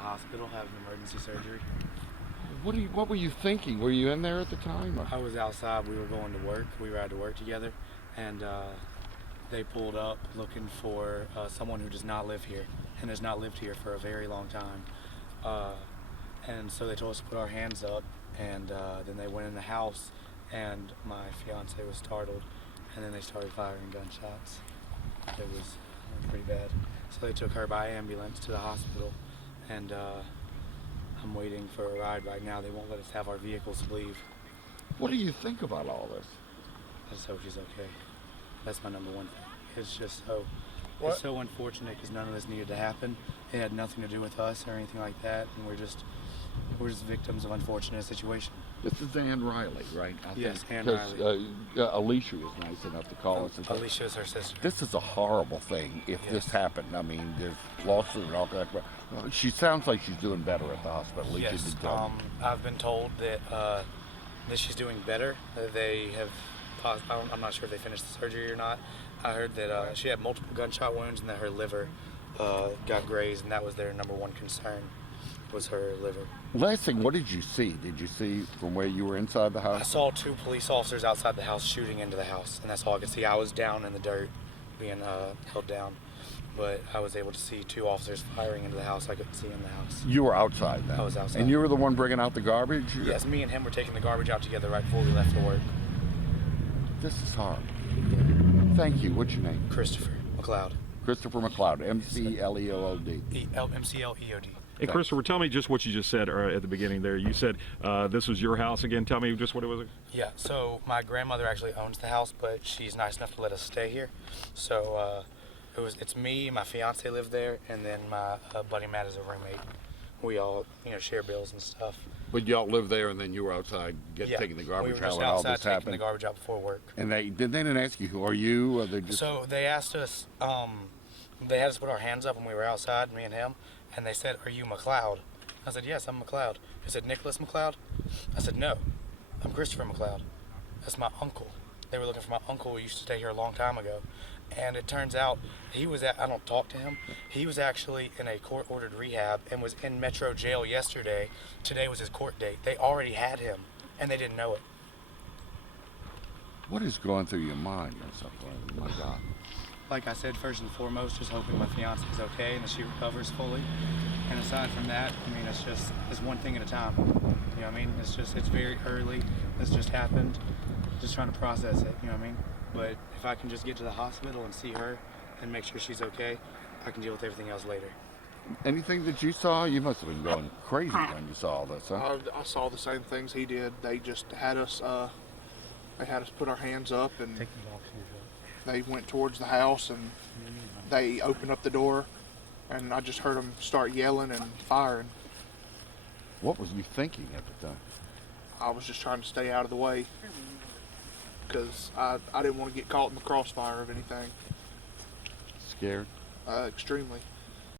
the hospital having emergency surgery. What were you thinking? Were you in there at the time? Or? I was outside. We were going to work. We were to work together, and they pulled up looking for someone who does not live here and has not lived here for a very long time. And so they told us to put our hands up, and then they went in the house, and my fiance was startled, and then they started firing gunshots. It was pretty bad. So they took her by ambulance to the hospital, and I'm waiting for a ride right now. They won't let us have our vehicles leave. What do you think about all this? I just hope she's okay. That's my number one thing. It's just so, What? it's so unfortunate because none of this needed to happen. It had nothing to do with us or anything like that, and we're just victims of unfortunate situation. This is Ann Riley, right? Yes, Ann Riley. Alicia was nice enough to call us. Alicia is her sister. This is a horrible thing if Yes. this happened. I mean, there's lawsuit and all that. But she sounds like she's doing better at the hospital. Alicia Yes, did tell me. I've been told that she's doing better. They have, I'm not sure if they finished the surgery or not. I heard that she had multiple gunshot wounds and that her liver got grazed, and that was their number one concern, was her liver. Last thing, what did you see? Did you see from where you were inside the house? I saw two police officers outside the house shooting into the house, and that's all I could see. I was down in the dirt, being held down, but I was able to see two officers firing into the house. I couldn't see in the house. You were outside then? I was outside. And you were the one bringing out the garbage? Yes, me and him were taking the garbage out together right before we left for work. This is horrible. Thank you. What's your name? Christopher McLeod. Christopher McLeod, M-C-L-E-O-O-D. M-C-L-E-O-D. Hey, Christopher, tell me just what you just said at the beginning there. You said this was your house again. Tell me just what it was. Yeah, so my grandmother actually owns the house, but she's nice enough to let us stay here. So it's me, my fiance lived there, and then my buddy Matt is a roommate. We all, share bills and stuff. But y'all lived there, and then you were outside taking the garbage we were out just when all outside this taking happened. the garbage out before work. And they didn't ask you who are you, or they just. So they asked us. They had us put our hands up when we were outside, me and him, and they said, "Are you McLeod?" I said, "Yes, I'm McLeod." They said, "Nicholas McLeod?" I said, "No, I'm Christopher McLeod. That's my uncle." They were looking for my uncle who used to stay here a long time ago. And it turns out I don't talk to him. He was actually in a court-ordered rehab and was in Metro jail yesterday. Today was his court date. They already had him, and they didn't know it. What is going through your mind or something? Oh my God. Like I said, first and foremost, just hoping my fiance is okay and that she recovers fully. And aside from that, it's one thing at a time. You know what I mean? It's very early. This just happened. Just trying to process it, you know what I mean? But if I can just get to the hospital and see her and make sure she's okay, I can deal with everything else later. Anything that you saw? You must have been going crazy when you saw all this, huh? I saw the same things he did. They just had us. They had us put our hands up, and they went towards the house, and they opened up the door, and I just heard them start yelling and firing. What was you thinking at the time? I was just trying to stay out of the way because I didn't want to get caught in the crossfire of anything. Scared? Extremely.